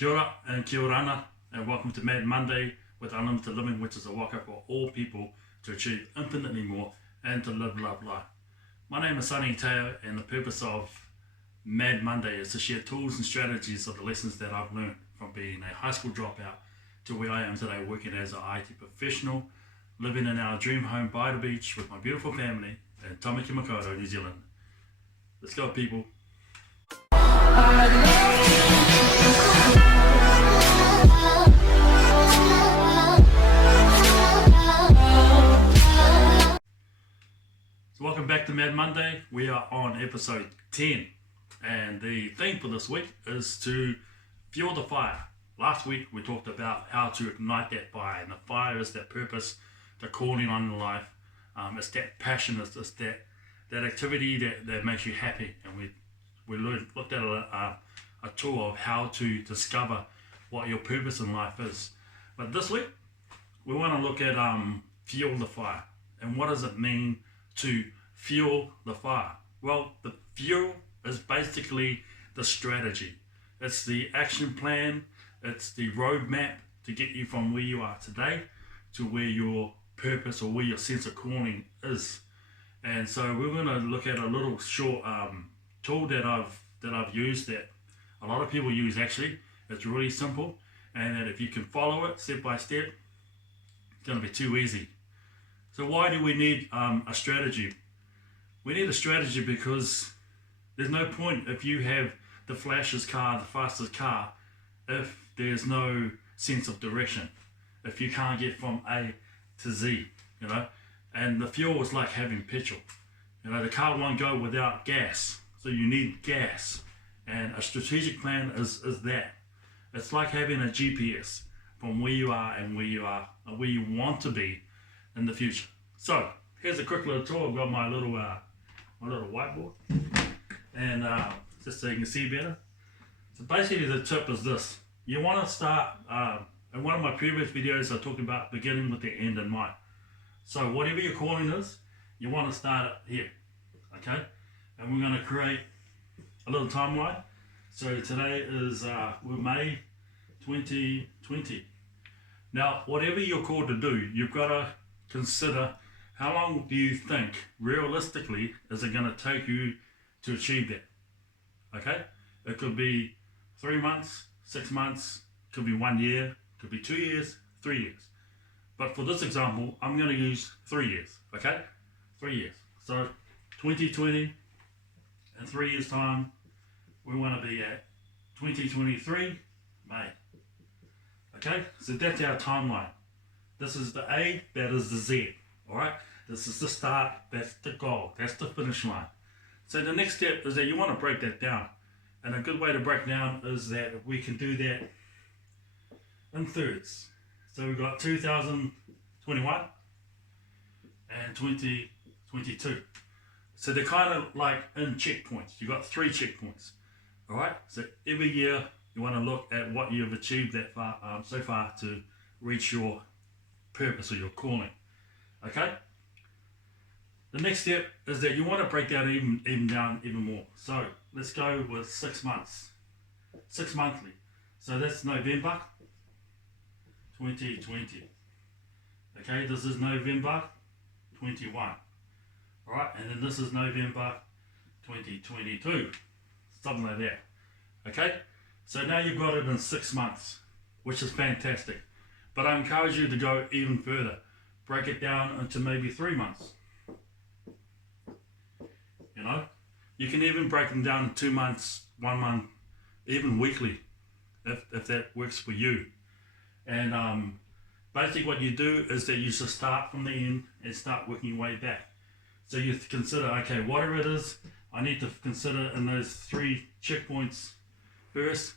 Kia ora and kiaorana, and welcome to Mad Monday with Unlimited Living, which is a waka for all people to achieve infinitely more and to live love life. My name is Sonny Teio, and the purpose of Mad Monday is to share tools and strategies of the lessons that I've learned from being a high school dropout to where I am today, working as an IT professional, living in our dream home by the beach with my beautiful family in Tamaki Makaurau, New Zealand. Let's go, people. So welcome back to Mad Monday. We are on episode 10, and the theme for this week is to fuel the fire. Last week we talked about how to ignite that fire, and the fire is that purpose, the calling on life. It's that passion, it's that activity that makes you happy, and we looked at a tool of how to discover what your purpose in life is. But this week we want to look at fuel the fire, and what does it mean to fuel the fire? Well, the fuel is basically the strategy. It's the action plan. It's the roadmap to get you from where you are today to where your purpose or where your sense of calling is. And so we're going to look at a little short tool that I've used that a lot of people use. Actually, it's really simple, and that if you can follow it step by step, it's going to be too easy. So why do we need a strategy? We need a strategy because there's no point if you have the flashiest car, the fastest car, if there's no sense of direction, if you can't get from A to Z, you know. And the fuel is like having petrol. You know, the car won't go without gas, so you need gas. And a strategic plan is that. It's like having a GPS from where you are and where you want to be in the future. So here's a quick little tour. I've got my little whiteboard, and just so you can see better. So basically the tip is this: you want to start. In one of my previous videos, I talked about beginning with the end in mind. So whatever your calling is, you want to start it here, okay? And we're going to create a little timeline. So today is May 2020. Now, whatever you're called to do, you've got to consider how long do you think realistically is it going to take you to achieve that, okay? It could be 3 months, 6 months, could be 1 year, could be 2 years, 3 years. But for this example, I'm going to use 3 years, okay? 3 years. So 2020, in 3 years' time, we want to be at 2023, May. Okay? So that's our timeline. This is the A, that is the Z, all right? This is the start, that's the goal, that's the finish line. So the next step is that you want to break that down. And a good way to break down is that we can do that in thirds. So we've got 2021 and 2022. So they're kind of like in checkpoints. You've got 3 checkpoints. All right. So every year you want to look at what you've achieved that far so far to reach your purpose or your calling. Okay. The next step is that you want to break down even more. So let's go with 6 months, 6 monthly. So that's November 2020. Okay, this is November 21. Alright, and then this is November 2022. Something like that. Okay, so now you've got it in 6 months, which is fantastic. But I encourage you to go even further. Break it down into maybe 3 months. You know, you can even break them down in 2 months, 1 month, even weekly, if that works for you. And basically what you do is that you just start from the end and start working your way back. So you consider, okay, whatever it is, I need to consider in those 3 checkpoints first,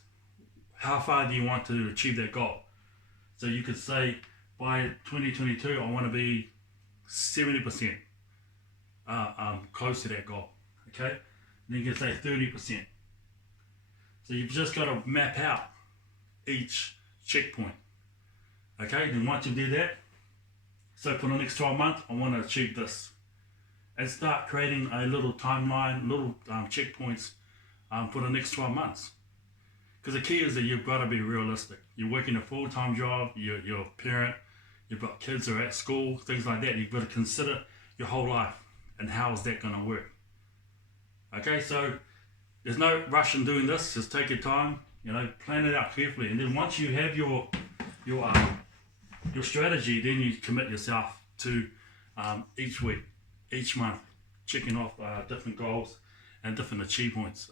how far do you want to achieve that goal? So you could say by 2022, I want to be 70% close to that goal, okay? And then you can say 30%. So you've just got to map out each checkpoint. Okay, then once you do that, so for the next 12 months, I want to achieve this. And start creating a little timeline, little checkpoints for the next 12 months. Because the key is that you've got to be realistic. You're working a full-time job, you're a parent, you've got kids who are at school, things like that. You've got to consider your whole life and how is that going to work. Okay, so there's no rush in doing this. Just take your time, plan it out carefully, and then once you have your strategy, then you commit yourself to each week, each month, checking off different goals and different achievements.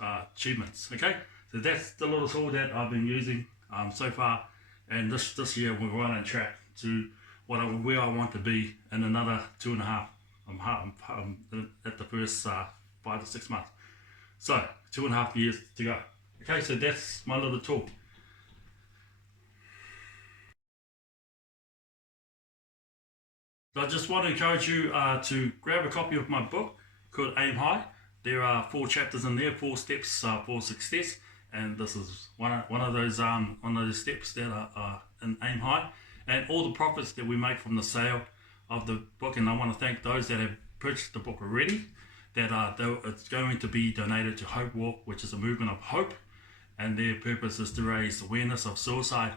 Okay, so that's the little tool that I've been using so far, and this year we're right on track to where I want to be in another 2.5. I'm at the first 5 to 6 months, so 2.5 years to go. Okay, so that's my little tool. So I just want to encourage you to grab a copy of my book called Aim High. There are 4 chapters in there, 4 steps for success, and this is one of those steps that are in Aim High. And all the profits that we make from the sale of the book, and I want to thank those that have purchased the book already, it's going to be donated to Hope Walk, which is a movement of hope, and their purpose is to raise awareness of suicide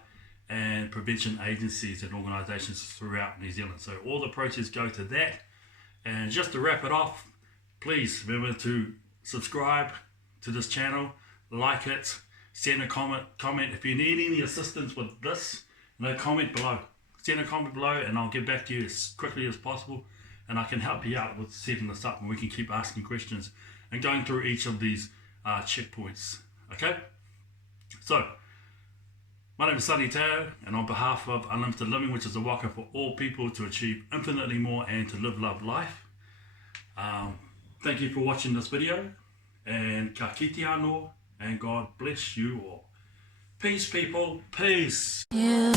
and prevention agencies and organisations throughout New Zealand. So all the proceeds go to that. And just to wrap it off, please remember to subscribe to this channel, like it, send a comment. If you need any assistance with this, comment below. Send a comment below and I'll get back to you as quickly as possible, and I can help you out with setting this up, and we can keep asking questions and going through each of these checkpoints. Okay? So, my name is Sonny Teio, and on behalf of Unlimited Living, which is a waka for all people to achieve infinitely more and to live, love, life, thank you for watching this video, and ka kite anō, and God bless you all. Peace, people. Peace. Yeah.